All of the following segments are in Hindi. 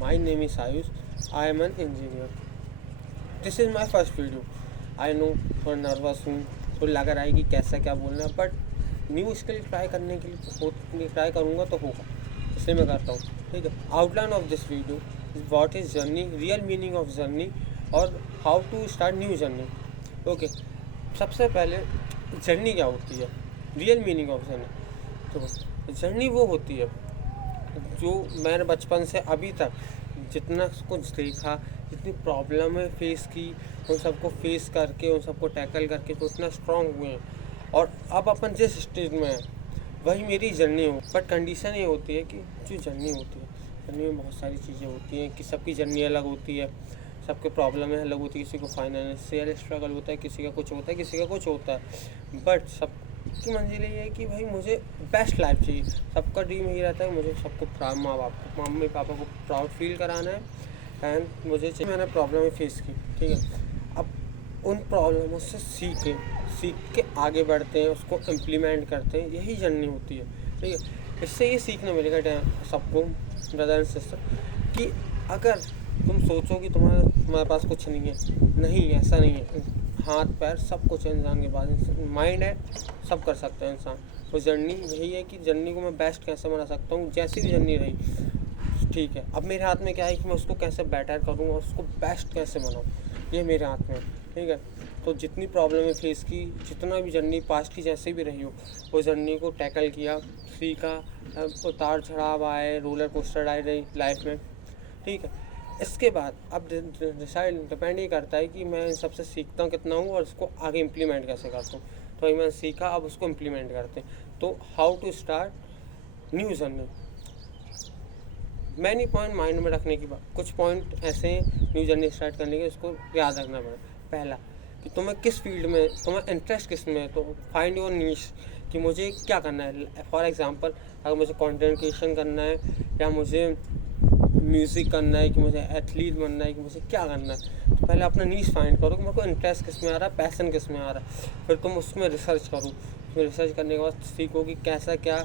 My name is Ayush. I am an engineer. This is my first video. I know थोड़ा नर्वस हूँ, तो लग रहा है कि कैसा क्या बोलना है, बट न्यू स्किल ट्राई करने के लिए ट्राई करूँगा तो होगा, इसलिए मैं करता हूँ. ठीक है. Outline of this video is what is journey, real meaning of journey और how to start new journey. Okay. सबसे पहले जर्नी क्या होती है, रियल मीनिंग ऑफ जर्नी. तो जर्नी वो होती है जो मैंने बचपन से अभी तक जितना कुछ देखा, जितनी प्रॉब्लमें फेस की, उन सबको फेस करके, उन सबको टैकल करके तो इतना स्ट्रांग हुए हैं. और अब अपन जिस स्टेज में है वही मेरी जर्नी हो. बट कंडीशन ये होती है कि जो जर्नी होती है, जर्नी में बहुत सारी चीज़ें होती हैं कि सबकी जर्नी अलग होती है, सबके प्रॉब्लम अलग होती है. किसी को फाइनेंशियल स्ट्रगल होता है, किसी का कुछ होता है, किसी का कुछ होता है. बट सबकी मंजिल ये है कि भाई मुझे बेस्ट लाइफ चाहिए. सबका ड्रीम यही रहता है मुझे सबको माँ बाप को, मम्मी पापा को प्राउड फील कराना है. एंड मुझे चाहिए, मैंने प्रॉब्लम फेस की. ठीक है. अब उन प्रॉब्लमों से सीख के आगे बढ़ते हैं, उसको इम्प्लीमेंट करते हैं. यही जर्नी होती है. ठीक है. इससे ये सीखने मिलेगा सबको, ब्रदर एंड सिस्टर, कि अगर तुम सोचो कि तुम्हारे पास कुछ नहीं है, नहीं, ऐसा नहीं है. हाथ पैर सब कुछ है इंसान के पास, माइंड है, सब कर सकता है इंसान. तो जर्नी यही है कि जर्नी को मैं बेस्ट कैसे बना सकता हूँ. जैसी भी जर्नी रही, ठीक है, अब मेरे हाथ में क्या है कि मैं उसको कैसे बेटर करूँ और उसको बेस्ट कैसे बनाऊँ, ये मेरे हाथ में है. ठीक है. तो जितनी प्रॉब्लमें फेस की, जितना भी जर्नी पास्ट की जैसे भी रही हो, वो जर्नी को टैकल किया, सीखा. उतार चढ़ाव आए, रोलर कोस्टर आए रही लाइफ में. ठीक है. इसके बाद अब डिपेंड ये करता है कि मैं इन सबसे सीखता हूँ कितना हूँ और उसको आगे इम्प्लीमेंट कैसे करता हूँ. तो ये मैंने सीखा, अब उसको इम्प्लीमेंट करते हैं. तो how to start new journey. Many point mind में रखने की बात, कुछ पॉइंट ऐसे हैं न्यू जर्नी स्टार्ट करने के, इसको याद रखना पड़ेगा. पहला कि तुम्हें किस फील्ड में, तुम्हें इंटरेस्ट किस में है. तो फाइंड योर नीश कि मुझे क्या करना है. फॉर एग्जांपल, अगर मुझे कंटेंट क्रिएशन करना है, या मुझे म्यूज़िक करना है, कि मुझे एथलीट बनना है, कि मुझे क्या करना है, तो पहले अपना नीश फाइंड करो कि मेरे को इंटरेस्ट किस में आ रहा है, पैसन किस में आ रहा है. फिर तुम उसमें रिसर्च करो. उसमें रिसर्च करने के बाद सीखो कि कैसा क्या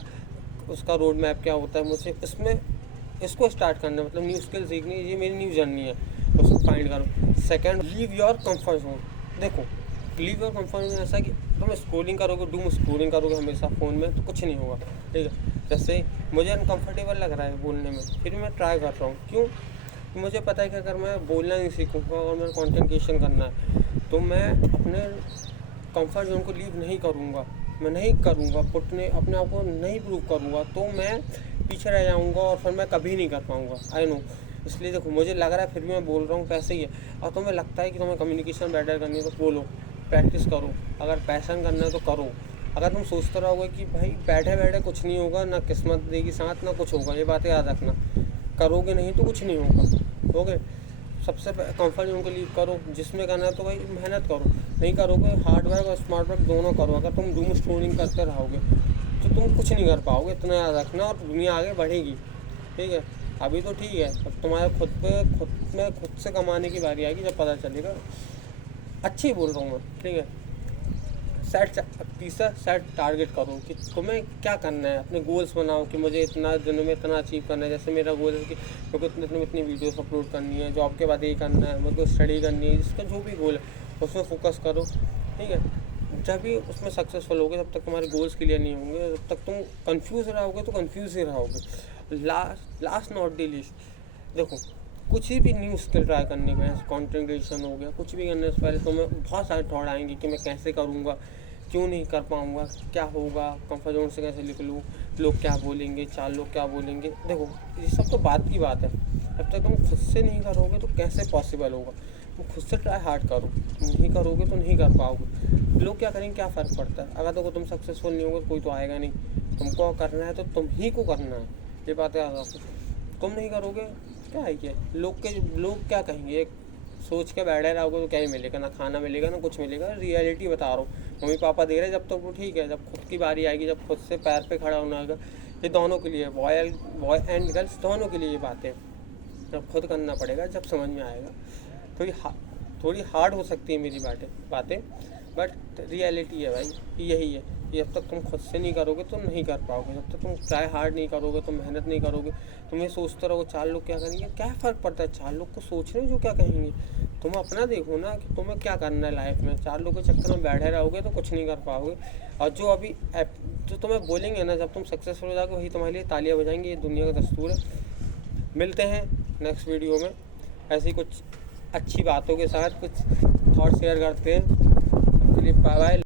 उसका रोड मैप क्या होता है. मुझे इसमें इसको स्टार्ट करना है, मतलब न्यू स्किल सीखनी है, ये मेरी न्यू जर्नी है. तो उसको फाइंड करो. Second, leave your comfort zone. देखो, लीव योर कंफर्ट जोन ऐसा कि तुम स्क्रोलिंग करोगे, डूम स्क्रोलिंग करोगे हमेशा फ़ोन में, तो कुछ नहीं होगा. ठीक है. जैसे मुझे अनकम्फर्टेबल लग रहा है बोलने में, फिर मैं ट्राई कर रहा हूँ. क्यों? मुझे पता है कि अगर मैं बोलना नहीं सीखूँगा और मेरा कंटेंट क्रिएशन करना है, तो मैं अपने कंफर्ट जोन को लीव नहीं करूँगा. मैं नहीं करूँगा, अपने आप को नहीं प्रूव करूँगा, तो मैं पीछे रह जाऊँगा और फिर मैं कभी नहीं कर पाऊँगा. I know. इसलिए देखो, मुझे लग रहा है फिर भी मैं बोल रहा हूँ, पैसे ही है. और तुम्हें लगता है कि तुम्हें कम्युनिकेशन बेटर करनी है, तो बोलो, प्रैक्टिस करो. अगर पैशन करना है तो करो. अगर तुम सोचते रहोगे कि भाई बैठे बैठे कुछ नहीं होगा, ना किस्मत देगी साथ, ना कुछ होगा, ये बातें याद रखना. करोगे नहीं तो कुछ नहीं होगा. ओके. सबसे कंफर्ट जोन को लीव करो. जिसमें करना है तो भाई मेहनत करो. नहीं करोगे, हार्ड वर्क और स्मार्ट वर्क दोनों करो. अगर तुम डूम स्क्रोलिंग करते रहोगे तो तुम कुछ नहीं कर पाओगे, इतना याद रखना. और दुनिया आगे बढ़ेगी. ठीक है. अभी तो ठीक है, अब तुम्हारे खुद से कमाने की बारी आएगी, जब पता चलेगा. अच्छी ही बोल रहा हूँ मैं. ठीक है. तीसरा, सेट टारगेट करो कि तुम्हें क्या करना है. अपने गोल्स बनाओ कि मुझे इतना दिनों में इतना अचीव करना है. जैसे मेरा गोल है कि मेरे को इतनी वीडियोस अपलोड करनी है, जॉब के बाद यही करना है, मेरे को स्टडी करनी है. जिसका जो भी गोल है उसमें फोकस करो. ठीक है. जब भी उसमें सक्सेसफुल होगे, तब तक तुम्हारे गोल्स क्लियर नहीं होंगे. जब तक तुम कंफ्यूज रहोगे तो कंफ्यूज ही रहोगे. लास्ट नॉट द लीस्ट, देखो, कुछ ही भी न्यू स्किल ट्राई करने में, कंटेंट क्रिएशन हो गया, कुछ भी करने से पहले तुम्हें बहुत सारे थॉट आएंगे कि मैं कैसे करूँगा, क्यों नहीं कर पाऊँगा, क्या होगा, कंफर्ट जोन से कैसे निकलूँ, लोग क्या बोलेंगे, 4 लोग क्या बोलेंगे. देखो, ये सब तो बात की बात है. जब तक तुम खुद से नहीं करोगे तो कैसे पॉसिबल होगा. तुम खुद से ट्राई हार्ड करो. नहीं करोगे तो नहीं कर पाओगे. लोग क्या करेंगे, क्या फ़र्क पड़ता है. अगर देखो तुम सक्सेसफुल नहीं होगे तो कोई तो आएगा नहीं. तुमको करना है तो तुम ही को करना है. ये बात याद रखो. तुम नहीं करोगे, क्या है, क्या लोग क्या कहेंगे. सोच के बैठे रहोगे तो क्या ही मिलेगा. ना खाना मिलेगा, ना कुछ मिलेगा. रियलिटी बता रहा हूँ. मम्मी पापा दे रहे जब तक वो ठीक है. जब खुद की बारी आएगी, जब खुद से पैर पे खड़ा होना आएगा, ये दोनों के लिए, बॉय एंड गर्ल्स दोनों के लिए ये बातें. जब खुद करना पड़ेगा, जब समझ में आएगा. थोड़ी हार्ड हो सकती है मेरी बातें, बट रियलिटी है भाई, यही है कि जब तक तुम खुद से नहीं करोगे तो नहीं कर पाओगे। जब तक तुम ट्राई हार्ड नहीं करोगे, तुम मेहनत नहीं करोगे, तुम ये सोचते रहोगे चार लोग क्या करेंगे, क्या फ़र्क पड़ता है चार लोग को सोच रहे हो जो क्या कहेंगे। तुम अपना देखो ना कि तुम्हें क्या करना है लाइफ में। चार लोगों के चक्कर में बैठे रहोगे तो कुछ नहीं कर पाओगे। और जो अभी जो तुम्हें बोलेंगे ना, जब तुम सक्सेसफुल हो जाओगे वही तुम्हारे लिए तालियां बजाएंगे। ये दुनिया का दस्तूर है। मिलते हैं नेक्स्ट वीडियो में ऐसी कुछ अच्छी बातों के साथ, कुछ थॉट शेयर करते हैं। Bye bye.